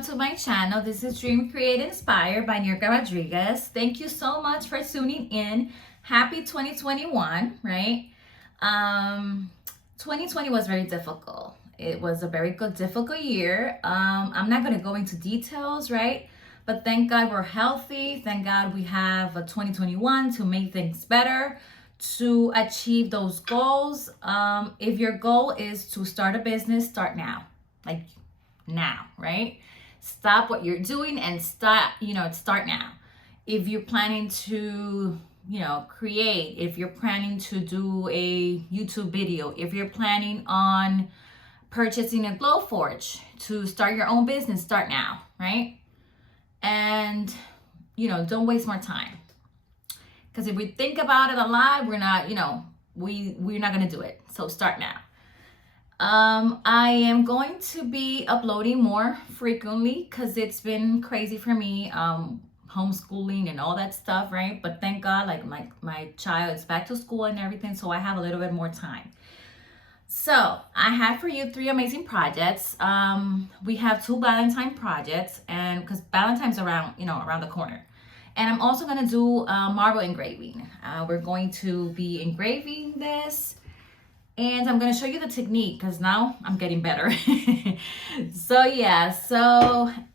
welcome to my channel. This is Dream Create Inspire by Niurka Rodriguez. Thank you so much for tuning in. Happy 2021, right? 2020 was very difficult. It was a very difficult year. I'm not going to go into details, right? But thank God we're healthy. Thank God we have a 2021 to make things better, to achieve those goals. If your goal is to start a business, start now. Like now, right? Stop what you're doing and start now. If you're planning to, create, if you're planning to do a YouTube video, if you're planning on purchasing a Glowforge to start your own business, start now, right? And, don't waste more time. Because if we think about it a lot, we're not, we're not going to do it. So start now. I am going to be uploading more frequently because it's been crazy for me, homeschooling and all that stuff, right? But thank God, like my child is back to school and everything, so I have a little bit more time. So I have for you 3 amazing projects. We have 2 Valentine projects, and because Valentine's around the corner. And I'm also gonna do marble engraving. We're going to be engraving this. And I'm going to show you the technique because now I'm getting better. So yeah,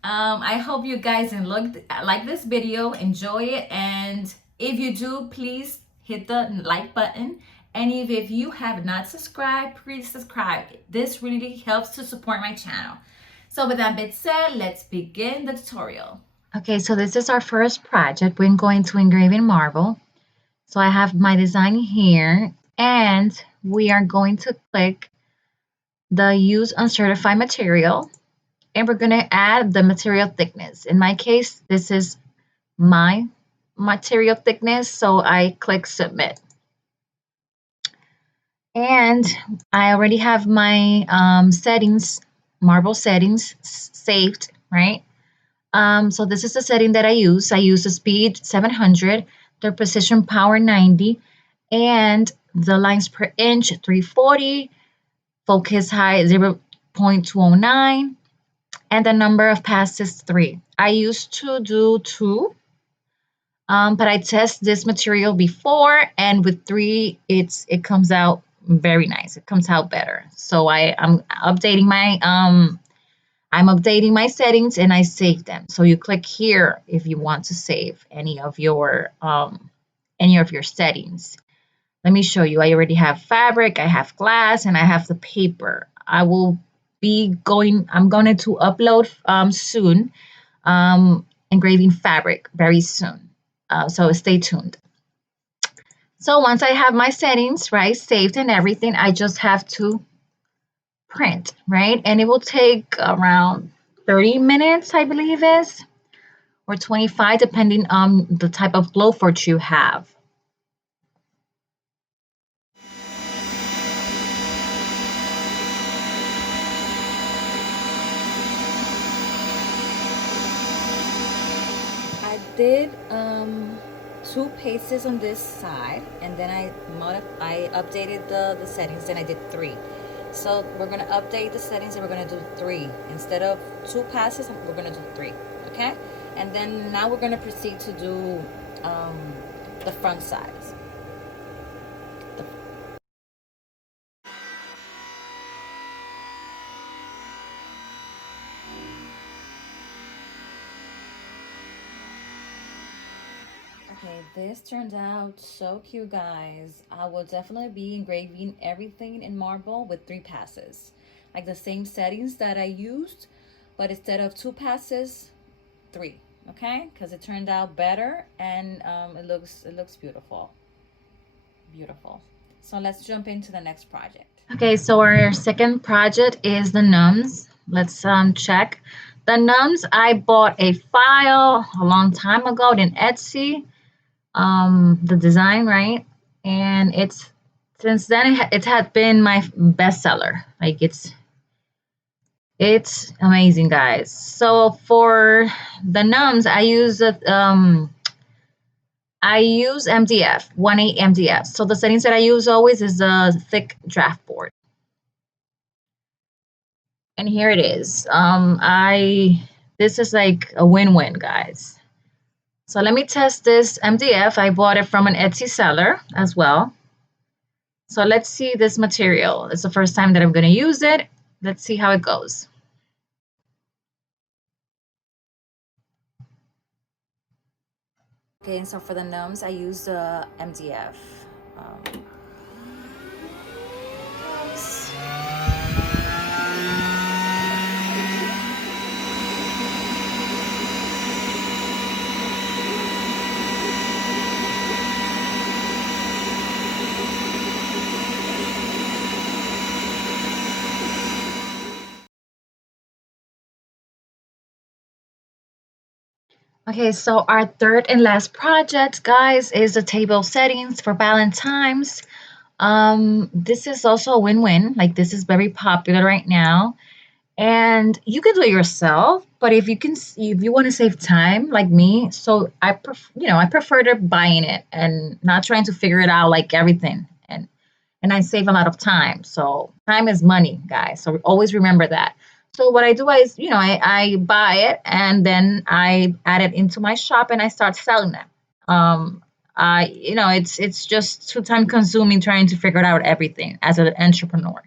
I hope you guys like this video, enjoy it. And if you do, please hit the like button. And if you have not subscribed, please subscribe. This really helps to support my channel. So with that being said, let's begin the tutorial. Okay, so this is our first project. We're going to engrave in marble. So I have my design here, and we are going to click the use uncertified material, and we're going to add the material thickness. In my case, this is my material thickness, so I click submit. And I already have my settings, marble settings saved, right? So this is the setting that I use. I use the speed 700, the precision power 90, and the lines per inch 340, focus height 0.209, and the number of passes 3. I used to do 2, but I test this material before, and with 3 it comes out very nice. It comes out better. So I'm updating my settings, and I save them. So you click here if you want to save any of your settings. Let me show you. I already have fabric, I have glass, and I have the paper. I'm going to upload soon, engraving fabric very soon. So stay tuned. So once I have my settings, right, saved and everything, I just have to print, right? And it will take around 30 minutes, I believe is, or 25, depending on the type of Glowforge you have. I did 2 pages on this side, and then I updated the settings, and I did 3. So we're going to update the settings, and we're going to do 3 instead of 2 passes. We're going to do 3, okay? And then now we're going to proceed to do the front sides. Okay, this turned out so cute, guys. I will definitely be engraving everything in marble with 3 passes, like the same settings that I used, but instead of 2 passes, 3. Okay, because it turned out better, and it looks beautiful. So let's jump into the next project. Okay, so our second project is the gnomes. Let's check the gnomes. I bought a file a long time ago in Etsy, the design, right? And since then it had been my bestseller. Like it's amazing, guys. So for the gnomes, I use MDF, 1/8 MDF. So the settings that I use always is a thick draft board. And here it is. I This is like a win-win, guys. So let me test this MDF. I bought it from an Etsy seller as well. So let's see this material. It's the first time that I'm going to use it. Let's see how it goes. Okay, and so for the gnomes, I used MDF. Um, Okay, so our third and last project, guys, is the table settings for Valentines. This is also a win-win. Like this is very popular right now, and you can do it yourself. But if you want to save time, like me, so I prefer to buying it and not trying to figure it out like everything. And I save a lot of time. So time is money, guys. So always remember that. So what I do is, I buy it and then I add it into my shop and I start selling them. Um, it's just too time consuming trying to figure out everything as an entrepreneur.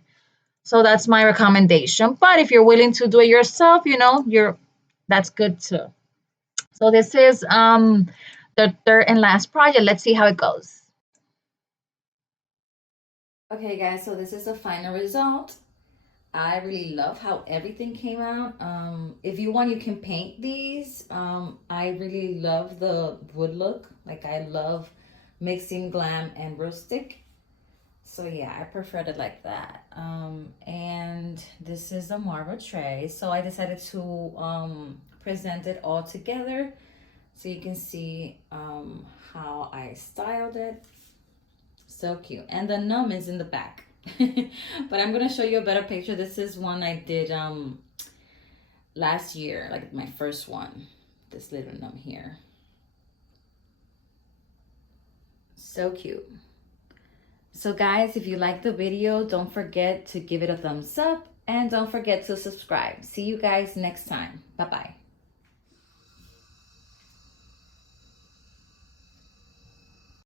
So that's my recommendation. But if you're willing to do it yourself, that's good too. So this is the third and last project. Let's see how it goes. Okay, guys, so this is the final result. I really love how everything came out. If you want, you can paint these. I really love the wood look. Like I love mixing glam and rustic. So yeah, I preferred it like that. And this is a marble tray. So I decided to present it all together so you can see how I styled it. So cute. And the gnome is in the back. But I'm gonna show you a better picture. This is one I did last year, like my first one. This little gnome here. So cute. So guys, if you like the video, don't forget to give it a thumbs up and don't forget to subscribe. See you guys next time. Bye bye.